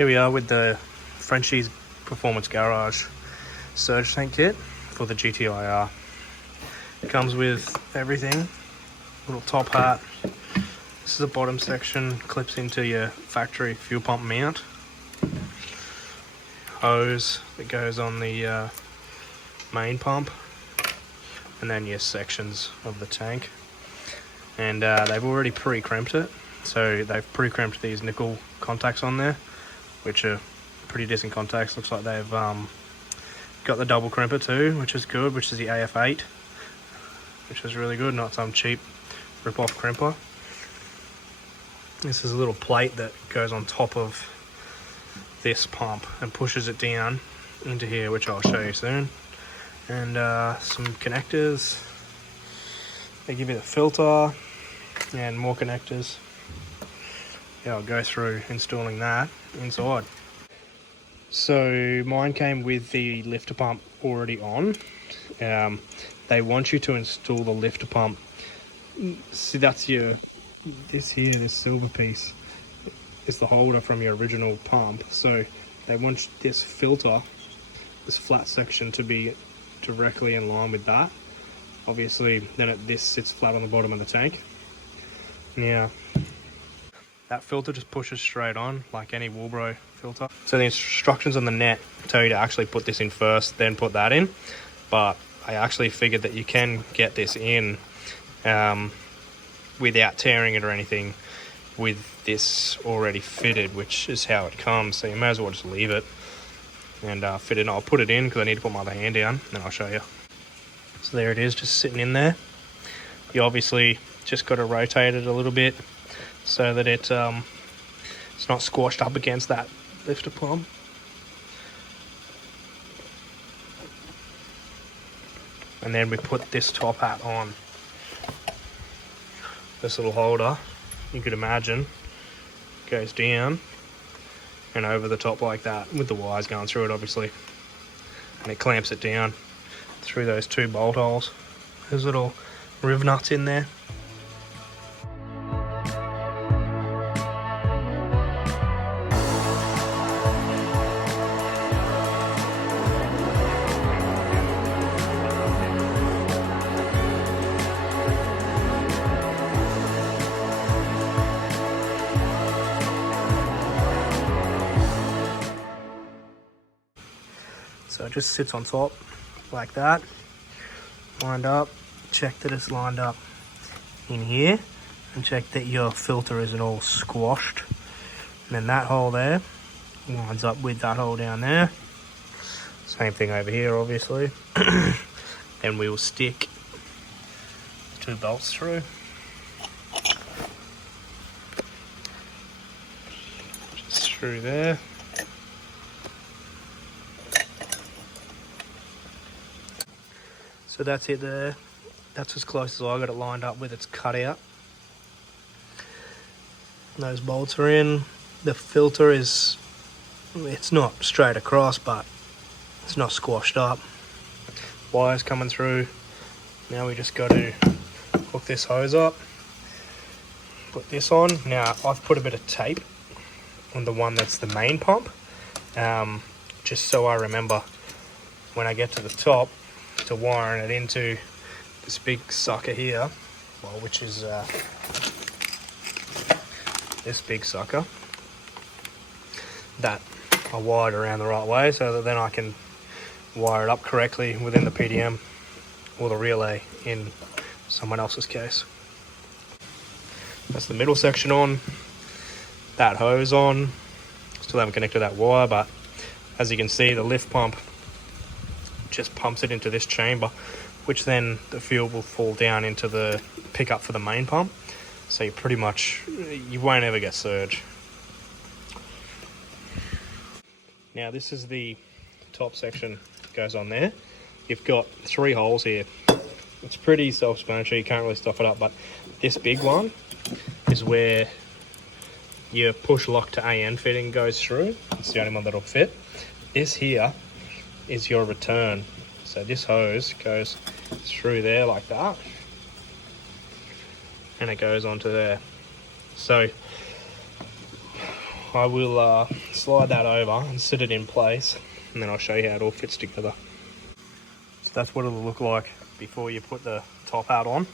Here we are with the Frenchy's Performance Garage surge tank kit for the GTiR. It comes with everything, little top hat. This is a bottom section, clips into your factory fuel pump mount. Hose that goes on the main pump, and then your sections of the tank. And they've already pre-crimped it, so they've pre-crimped these nickel contacts on there, which are pretty decent contacts. Looks like they've got the double crimper too, which is good, which is the AF8, which is really good, not some cheap rip-off crimper. This is a little plate that goes on top of this pump and pushes it down into here, which I'll show you soon. And some connectors. They give you the filter and more connectors. Yeah, I'll go through installing that inside. So mine came with the lifter pump already on. They want you to install the lifter pump. See, that's this silver piece is the holder from your original pump. So they want this filter, this flat section, to be directly in line with that. Obviously, then this sits flat on the bottom of the tank. Now, that filter just pushes straight on like any Woolbro filter. So the instructions on the net tell you to actually put this in first, then put that in. But I actually figured that you can get this in without tearing it or anything, with this already fitted, which is how it comes. So you may as well just leave it and fit it in. I'll put it in because I need to put my other hand down, and I'll show you. So there it is, just sitting in there. You obviously just got to rotate it a little bit so that it's not squashed up against that lifter pump. And then we put this top hat on. This little holder, you could imagine, goes down and over the top like that, with the wires going through it obviously, and it clamps it down through those two bolt holes. There's little riv nuts in there. So it just sits on top like that, lined up. Check that it's lined up in here, and check that your filter isn't all squashed. And then that hole there lines up with that hole down there. Same thing over here, obviously. Then we will stick 2 bolts through. Just through there. So that's it there. That's as close as I got it lined up with its cutout. Those bolts are in. The filter it's not straight across, but it's not squashed up. Wires coming through. Now we just got to hook this hose up. Put this on. Now I've put a bit of tape on the one that's the main pump, just so I remember when I get to the top to wiring it into this big sucker here, well, which is this big sucker, that I wired around the right way so that then I can wire it up correctly within the PDM or the relay in someone else's case. That's the middle section on, that hose on. Still haven't connected that wire, but as you can see, the lift pump just pumps it into this chamber, which then the fuel will fall down into the pickup for the main pump. So you won't ever get surge. Now this is the top section that goes on there. You've got 3 holes here. It's pretty self-explanatory, you can't really stuff it up, but this big one is where your push lock to AN fitting goes through. It's the only one that'll fit. This here is your return. So this hose goes through there like that, and it goes onto there. So I will slide that over and sit it in place, and then I'll show you how it all fits together. So that's what it'll look like before you put the top hat on.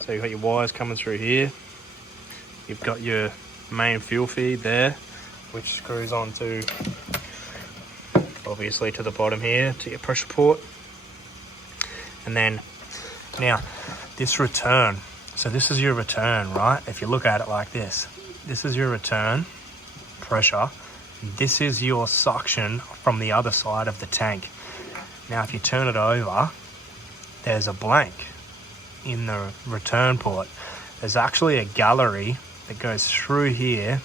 So you've got your wires coming through here. You've got your main fuel feed there, which screws onto, obviously, to the bottom here to your pressure port. And then now this return, so this is your return, right? If you look at it like this is your return pressure. This is your suction from the other side of the tank. Now if you turn it over, there's a blank in the return port. There's actually a gallery that goes through here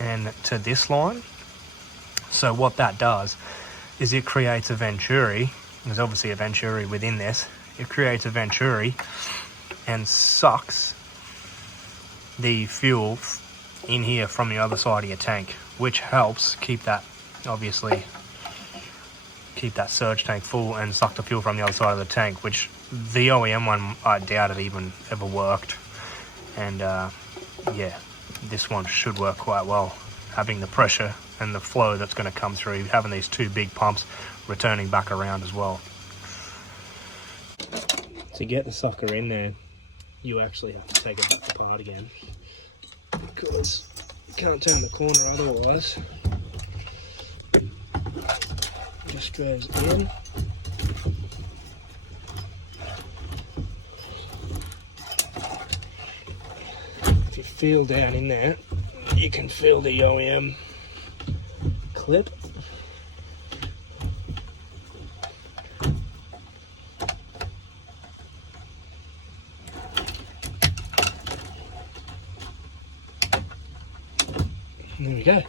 and to this line. So what that does is it creates a venturi. There's obviously a venturi within this. It creates a venturi and sucks the fuel in here from the other side of your tank, which helps keep that, obviously, keep that surge tank full and suck the fuel from the other side of the tank, which the OEM one, I doubt it even ever worked. And yeah, this one should work quite well, having the pressure and the flow that's going to come through, having these two big pumps returning back around as well. To get the sucker in there, you actually have to take it back apart again, because you can't turn the corner otherwise. It just goes in. If you feel down in there, you can feel the OEM clip. There we go.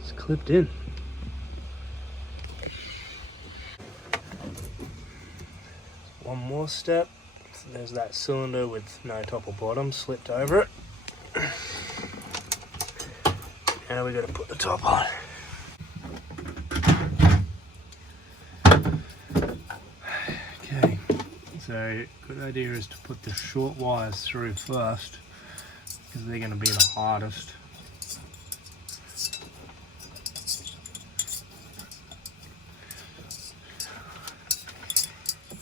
It's clipped in. One more step. So there's that cylinder with no top or bottom slipped over it. Now we got to put the top on. Okay, so good idea is to put the short wires through first, because they're going to be the hardest.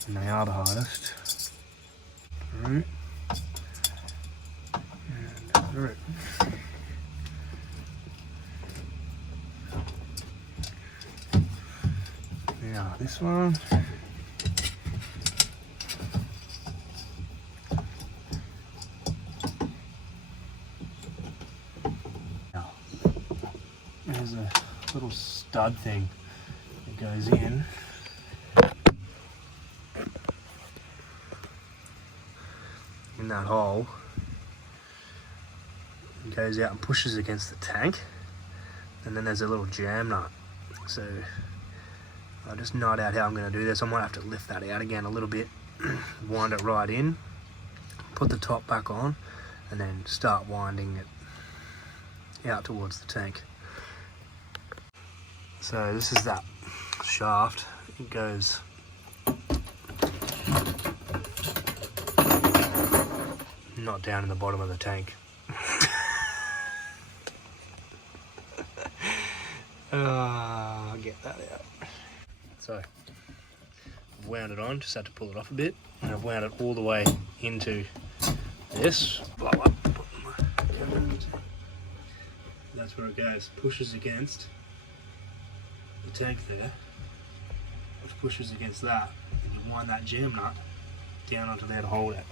And they are the hardest. Through. And through. Now this one. Now, there's a little stud thing that goes in. In that hole, it goes out and pushes against the tank, and then there's a little jam nut. So I'll just nut out how I'm going to do this. I might have to lift that out again a little bit, wind it right in, put the top back on, and then start winding it out towards the tank. So this is that shaft. It goes not down in the bottom of the tank. I'll get that out. So I've wound it on, just had to pull it off a bit, and I've wound it all the way into this. Blow up. That's where it goes. Pushes against the tank there, which pushes against that, and you wind that jam nut down onto there to hold it.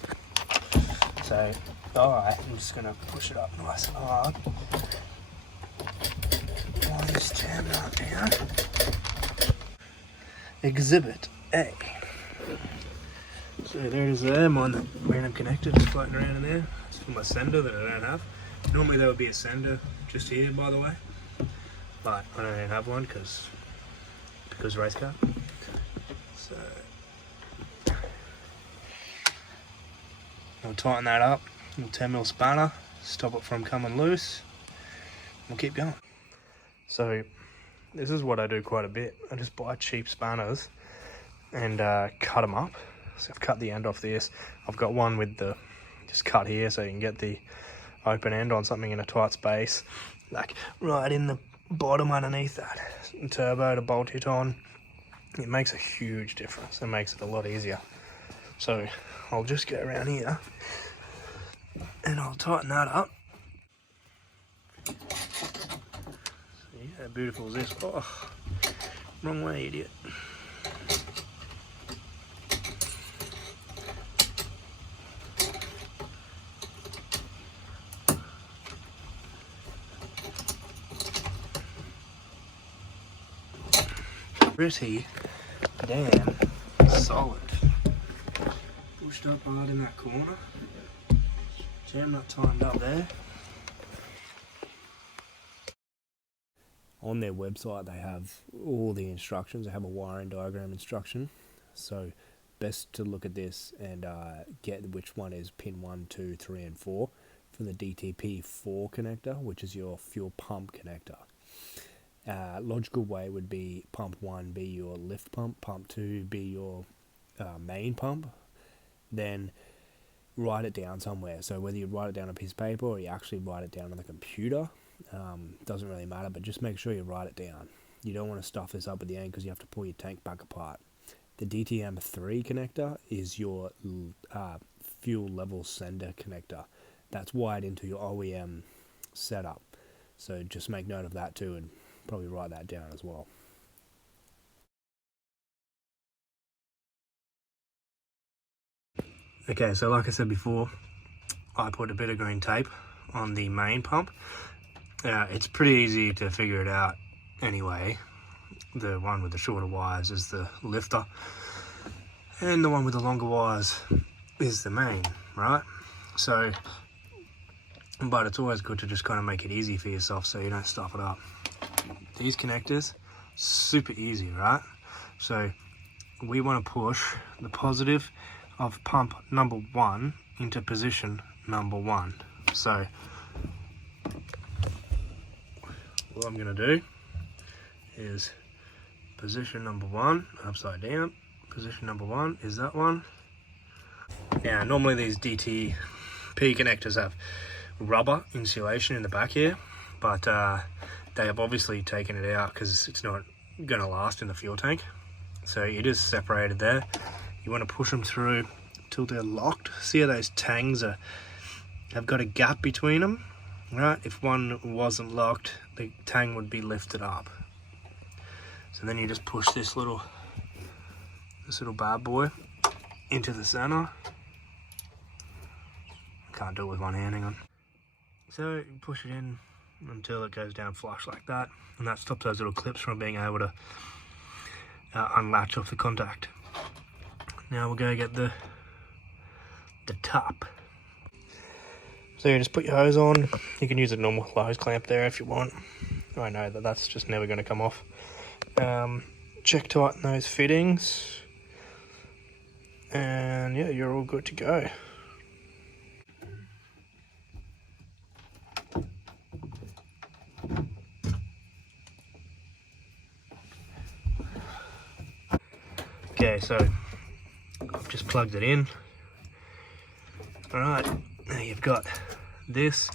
So, alright, I'm just going to push it up nice and hard. Wind this jam nut down. Exhibit A. So there it is there, mine random connector just floating around in there. It's for my sender that I don't have. Normally there would be a sender just here, by the way, but I don't even have one because race car. So I'll tighten that up, little 10mm spanner, stop it from coming loose. We'll keep going. So this is what I do quite a bit. I just buy cheap spanners and cut them up. So I've cut the end off this. I've got one with the just cut here, so you can get the open end on something in a tight space, like right in the bottom underneath that turbo to bolt it on, it makes a huge difference. It makes it a lot easier. So I'll just get around here and I'll tighten that up. See how beautiful is this? Oh, wrong way, idiot. Pretty damn solid. Pushed up hard in that corner. Jam that tightened up there. On their website they have all the instructions. They have a wiring diagram instruction. So best to look at this and get which one is pin 1, 2, 3 and 4 from the DTP4 connector, which is your fuel pump connector. Logical way would be pump 1 be your lift pump, pump 2 be your main pump. Then write it down somewhere. So whether you write it down on a piece of paper or you actually write it down on the computer, doesn't really matter, but just make sure you write it down. You don't want to stuff this up at the end because you have to pull your tank back apart. The DTM3 connector is your fuel level sender connector. That's wired into your OEM setup. So just make note of that too and probably write that down as well. Okay, so like I said before, I put a bit of green tape on the main pump. It's pretty easy to figure it out anyway. The one with the shorter wires is the lifter, and the one with the longer wires is the main, right? So, but it's always good to just kind of make it easy for yourself so you don't stuff it up. These connectors, super easy, right? So we want to push the positive of pump number 1 into position number 1. So what I'm going to do is position number 1 upside down. Position number 1 is that one. Now normally these DTP connectors have rubber insulation in the back here, but they have obviously taken it out because it's not going to last in the fuel tank. So it is separated there. You want to push them through till they're locked. See how those tangs have got a gap between them, right? If one wasn't locked, the tang would be lifted up. So then you just push this little bad boy into the center. Can't do it with one hand, hang on. So you push it in until it goes down flush like that, and that stops those little clips from being able to unlatch off the contact. Now we'll go get the top. So you just put your hose on. You can use a normal hose clamp there if you want. I know that that's just never going to come off. Check tighten those fittings, and yeah, you're all good to go. Okay, so I've just plugged it in. Alright, now you've got this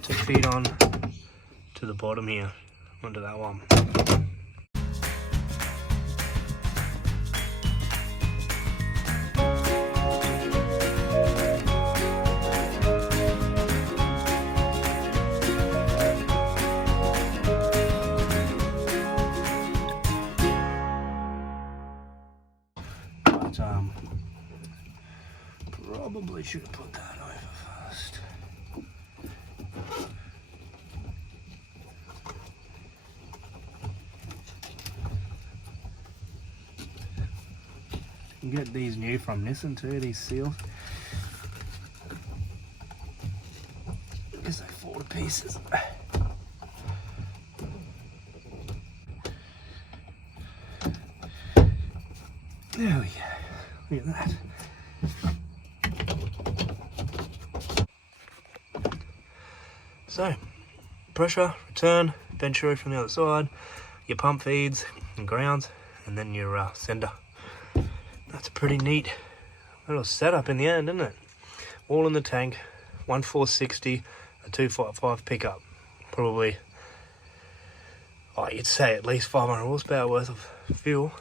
to feed on to the bottom here, onto that one. Probably should have put that over first. You can get these new from Nissan too, these seals. Because they fall to pieces. There we go. Look at that. So, pressure, return, venturi from the other side, your pump feeds and grounds, and then your sender. That's a pretty neat little setup in the end, isn't it? All in the tank, 1460 a 255 pickup, probably, oh, you'd say at least 500 horsepower worth of fuel.